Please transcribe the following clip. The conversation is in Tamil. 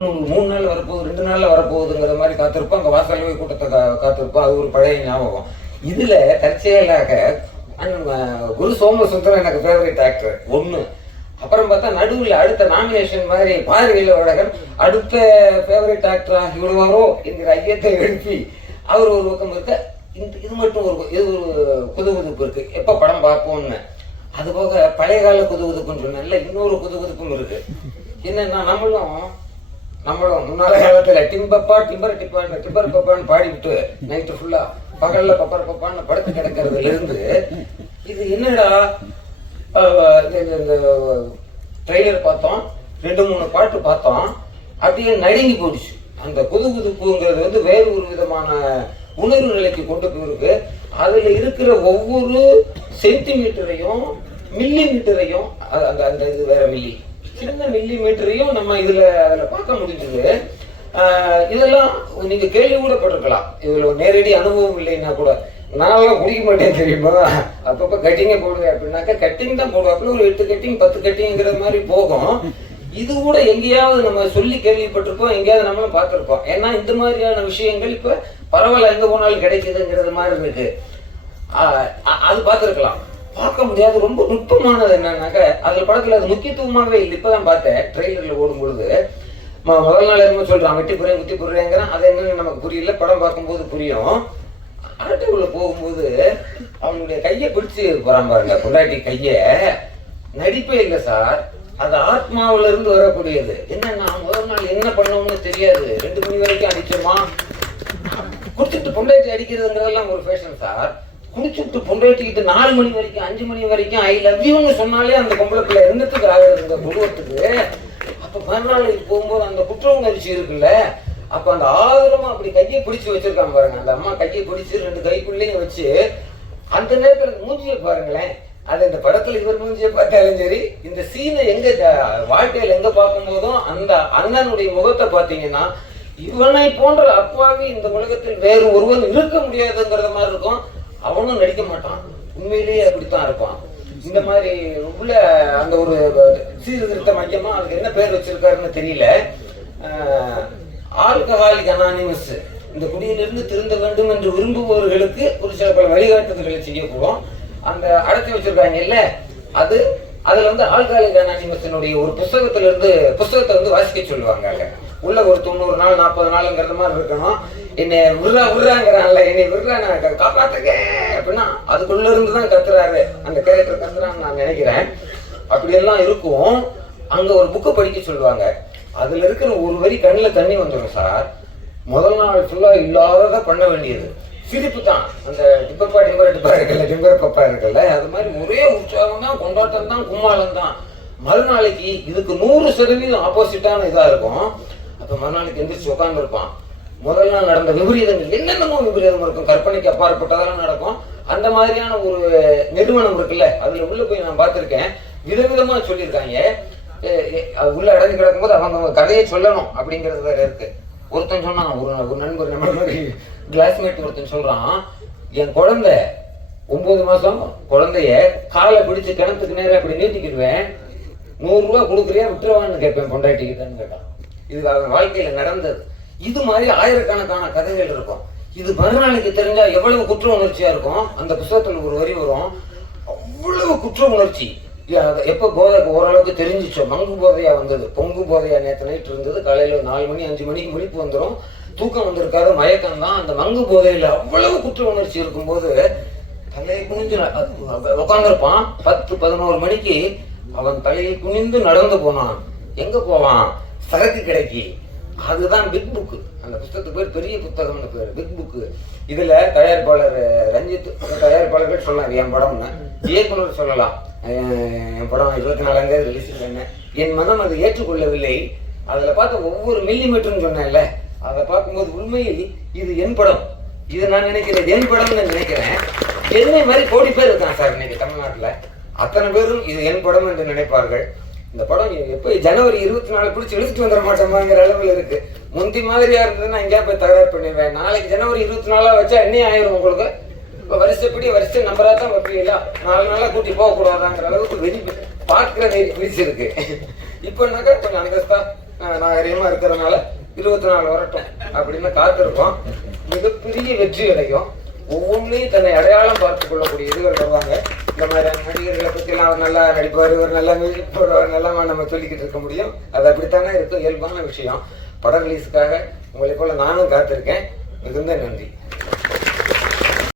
மூணு நாள் வரப்போகுது ரெண்டு நாள்ல வரப்போகுதுங்கிற மாதிரி காத்திருப்போம். அங்க வாசல் போய் கூட்டத்தை கா- காத்திருப்போம். அது ஒரு பழைய ஞாபகம். இதுல தற்செயலாக குரு சோமசுந்தரம் எனக்கு ஃபேவரட் ஆக்டர் ஒன்று அப்புறம் பார்த்தா நடுவில் அடுத்த நாமினேஷன் மாதிரி பாரதியில் வழகன் அடுத்த ஃபேவரட் ஆக்டரா இவ்வளவாரோ என்கிற ஐயத்தை எழுப்பி அவர் ஒரு பக்கம் இருக்க. இந்த இது மட்டும் ஒரு இது ஒரு குதுகுதுப்பு இருக்கு. எப்போ படம் பார்ப்போம்னு. அது போக பழைய கால குதுகுதுப்புன்னு சொன்னேன்ல இன்னொரு குதுகுதுப்பும் இருக்கு. என்னன்னா நம்மளும் நம்மளும் முன்னாள் காலத்துல டிம்பப்பா டிம்பர் டிப்பான்னு டிம்பர் பப்பான்னு பாடிவிட்டு நைட்டு ஃபுல்லா பகல்ல பப்பர் பப்பான்னு படுத்து கிடக்கிறதுல இருந்து இது என்னடா? இந்த- ட்ரெய்லர் பார்த்தோம் ரெண்டு மூணு பாட்டு பார்த்தோம் அப்படியே நடுங்கி போயிடுச்சு. அந்த புது புதுப்புங்கிறது வந்து வேறு ஒரு விதமான உணர்வு நிலைக்கு கொண்டு போயிருக்கு. அதுல இருக்கிற ஒவ்வொரு சென்டிமீட்டரையும் மில்லி மீட்டரையும் அந்த அந்த இது வேற மில்லி சின்ன மில்லி மீட்டரையும் நம்ம இதுல அதுல பார்க்க முடிஞ்சது. ஆஹ் இதெல்லாம் நீங்க கேள்வி கூட பட்டிருக்கலாம். இதுல ஒரு நேரடி அனுபவம் இல்லைன்னா கூட. நான்லாம் குடிக்க மாட்டேன் தெரியுமா? அப்பப்ப கட்டிங்க போடுவேன் அப்படின்னாக்கா கட்டிங் தான் போடுவாப்புல. ஒரு எட்டு கட்டிங் பத்து கட்டிங்கிற மாதிரி போகும். இது கூட எங்கேயாவது நம்ம சொல்லி கேள்விப்பட்டிருப்போம். எங்கேயாவது நம்மளும் பார்த்திருப்போம். ஏன்னா இந்த மாதிரியான விஷயங்கள் இப்ப பரவாயில்ல எங்க போனாலும் கிடைக்குதுங்கிறது மாதிரி இருக்கு. ஆஹ் அது பார்த்துருக்கலாம். பார்க்க முடியாது. ரொம்ப நுட்பமானது என்னன்னாக்க அதுல படத்துல அது முக்கியத்துவமாகவே இல்லை. இப்பதான் பார்த்தேன் ட்ரெய்லரில் ஓடும் பொழுது ம- முதல் நாள் என்னமோ சொல்றான் வெட்டி புரியும் குத்தி புறேங்கிறான் அது என்னன்னு நமக்கு புரியல. படம் பார்க்கும்போது புரியும். அரட்டைக்குள்ள போகும்போது அவனுடைய கையை பிடிச்சி போறான் பாருங்க பொண்டாட்டி கைய. நடிப்பே இல்லை சார். அது ஆத்மாவில இருந்து வரக்கூடியது. நான் முதல் நாள் என்ன பண்ணோம்னு தெரியாது. ரெண்டு மணி வரைக்கும் அடிச்சோமா? குடிச்சிட்டு பொண்டாட்டி அடிக்கிறதுங்கிறதெல்லாம் ஒரு ஃபேஷன் சார். குடிச்சிட்டு பொண்டாட்டிக்கிட்டு நாலு மணி வரைக்கும் அஞ்சு மணி வரைக்கும் ஐ லவ் யூன்னு சொன்னாலே அந்த பொம்பளை பிள்ளை இருந்ததுக்கு ஆகுறது இந்த குடும்பத்துக்கு. அப்போ மறுநாள் போகும்போது அந்த குற்ற உணர்ச்சி இருக்குல்ல அப்போ அந்த ஆதரமா அப்படி கையை பிடிச்சி வச்சிருக்காங்க பாருங்க. அந்த அம்மா கையை பிடிச்சி ரெண்டு கைக்குள்ளேயும் வச்சு அந்த நேரத்தில் மூஞ்சியை பாருங்களேன். அது இந்த படத்துல இவர் மூஞ்சியை பார்த்தாலும் சரி இந்த சீனை எங்க வாழ்க்கையில எங்க பார்க்கும் போதும் அந்த அண்ணனுடைய முகத்தை பார்த்தீங்கன்னா இவனை போன்ற அப்பாவி இந்த உலகத்தில் வேறு ஒருவன் இருக்க முடியாதுங்கிறத மாதிரி இருக்கும். அவனும் நடிக்க மாட்டான். உண்மையிலேயே அப்படித்தான் இருப்பான். இந்த மாதிரி உள்ள அந்த ஒரு சீர்திருத்த மையமா அதுக்கு என்ன பேர் வச்சிருக்காருன்னு தெரியல. Alcoholic anonymous. இந்த குடியிலிருந்து திருந்த வேண்டும் என்று விரும்புபவர்களுக்கு ஒரு சில பல வழிகாட்டுதல்களை செய்யக்கூடும். அந்த அடைச்சி வச்சிருக்காங்க. இல்ல அது அதுல வந்து ஆல்கஹாலிக் அனானிமஸினுடைய ஒரு புஸ்தகத்துல இருந்து புஸ்தகத்தை வந்து வாசிக்க சொல்லுவாங்க. அங்க. உள்ள ஒரு தொண்ணூறு நாள் நாற்பது நாளுங்கிறது மாதிரி இருக்கணும். என்னை விடுறா விடுறாங்கிறான்ல என்னை விடுறா நான் கா- அப்படின்னா அதுக்குள்ள இருந்து தான் கத்துறாரு. அந்த கேரக்டர் கத்துறான்னு நான் நினைக்கிறேன். அப்படியெல்லாம் இருக்கும். அங்க ஒரு புக்கு படிக்க சொல்லுவாங்க. அதுல இருக்கிற ஒரு வரி கண்ணில் தண்ணி வந்துடும் சார். முதல் நாள் ஃபுல்லா இல்லாததை பண்ண வேண்டியது. சிரிப்பு தான். அந்த டிப்பப்பா டிம்பர டிப்பா இருக்குல்ல டிம்பர பப்பா இருக்குல்ல அது மாதிரி ஒரே உற்சாகம் தான் கொண்டாட்டம் தான் கும்மாளம் தான். மறுநாளைக்கு இதுக்கு நூறு சதவீதம் ஆப்போசிட்டான இதாக இருக்கும். அப்போ மறுநாளைக்கு எந்திரிச்சு உட்காந்துருப்பான் முதல் நாள் நடந்த விபரீதங்கள் என்னென்னமோ விபரீதம் இருக்கும். கற்பனைக்கு அப்பாற்பட்டதெல்லாம் நடக்கும். அந்த மாதிரியான ஒரு நிறுவனம் இருக்குல்ல அதுல உள்ள போய் நான் பார்த்துருக்கேன். விதவிதமா சொல்லியிருக்காங்க. அது உள்ள அடைஞ்சு கிடக்கும்போது அவங்க அவங்க கதையை சொல்லணும் அப்படிங்கிறது வேற இருக்கு. ஒருத்தன் சொன்னான் ஒரு ஒரு நண்பர் நம்ம மாதிரி கிளாஸ்மேட் ஒருத்தன் சொல்றான் என் குழந்தை ஒன்பது மாசம் குழந்தைய காலை பிடிச்சு கிணத்துக்கு நேரம் அப்படி நீட்டிக்கிடுவேன். நூறு ரூபாய் கொடுக்குறியா விட்டுருவான்னு கேட்பேன் பொண்டாட்டிக்கிட்டேன்னு கேட்டான். இது அவன் வாழ்க்கையில நடந்தது. இது மாதிரி ஆயிரக்கணக்கான கதைகள் இருக்கும். இது மறுநாளைக்கு தெரிஞ்சா எவ்வளவு குற்ற உணர்ச்சியா இருக்கும்? அந்த புத்தகத்துல ஒரு வரி வரும். அவ்வளவு குற்ற உணர்ச்சி. அது எப்ப போதை ஓரளவுக்கு தெரிஞ்சிச்சோ மங்கு போதையா வந்தது. பொங்கு போதையா நேற்று நைட் இருந்தது. காலையில நாலு மணி அஞ்சு மணிக்கு முழிப்பு வந்துடும் தூக்கம் வந்திருக்காது மயக்கம் தான். அந்த மங்கு போதையில அவ்வளவு குற்ற உணர்ச்சி இருக்கும்போது தலையை குனிஞ்சு உட்காந்துருப்பான் பத்து பதினோரு மணிக்கு அவன் தலையை குனிந்து நடந்து போனான். எங்க போவான்? சரக்கு கிடைக்கி. அதுதான் பிக் புக்கு அந்த புத்தகத்துக்கு பேர் பெரிய புத்தகம்னு பேர். பிக் புக்கு இதுல தயாரிப்பாளர் ரஞ்சித் தயாரிப்பாளர்கள் சொல்லலாம் என் படம்னு இயக்குனர் சொல்லலாம். என் படம் இருபத்தி நாலாம் ரிலீஸ் பண்ணேன் என் மனம் அதை ஏற்றுக்கொள்ளவில்லை. அதுல பார்த்த ஒவ்வொரு மில்லி மீட்டர்னு சொன்னேன்ல. அதை பார்க்கும்போது உண்மையில் இது என் படம். இது நான் நினைக்கிறேன் என் படம்னு நினைக்கிறேன். என்னை மாதிரி கோடி பேர் இருக்கான் சார் இன்னைக்கு தமிழ்நாட்டில். அத்தனை பேரும் இது என் படம் என்று நினைப்பார்கள். இந்த படம் எப்போ? ஜனவரி இருபத்தி நாலு பிடிச்சி இழுத்துட்டு வந்துட மாட்டோமாங்கிற அளவில் இருக்கு. முந்தி மாதிரியா இருந்ததுன்னா எங்கேயா போய் தகராறு பண்ணிடுவேன். நாளைக்கு ஜனவரி இருபத்தி நாலா வச்சா என்ன ஆயிரும் உங்களுக்கு. இப்போ வருஷப்படி வருஷம் நம்பரா தான் வைப்பீங்களா நாலு நாளா கூட்டி போகக்கூடாதாங்கிற அளவுக்கு வெறி பார்க்கிற வெறி பிடிச்சிருக்கு இப்போனாக்கா கொஞ்சம் அந்தஸ்தா நாகரீகமாக இருக்கிறதுனால இருபத்தி நாலு வரட்டும் அப்படின்னு காத்திருக்கோம். மிகப்பெரிய வெற்றி அடையும். ஒவ்வொன்றையும் தன்னை அடையாளம் பார்த்துக் கொள்ளக்கூடிய இதுகள் வருவாங்க. இந்த மாதிரி நடிகர்களை பற்றிலாம் அவர் நல்லா நடிப்பார் இவர் நல்லா மியூசிக் போடுவார் நல்லா நம்ம சொல்லிக்கிட்டு இருக்க முடியும். அது அப்படித்தானே இருக்கும்? இயல்பான விஷயம். படம் ரிலீஸுக்காக உங்களை போல நானும் காத்திருக்கேன். மிகுந்த நன்றி.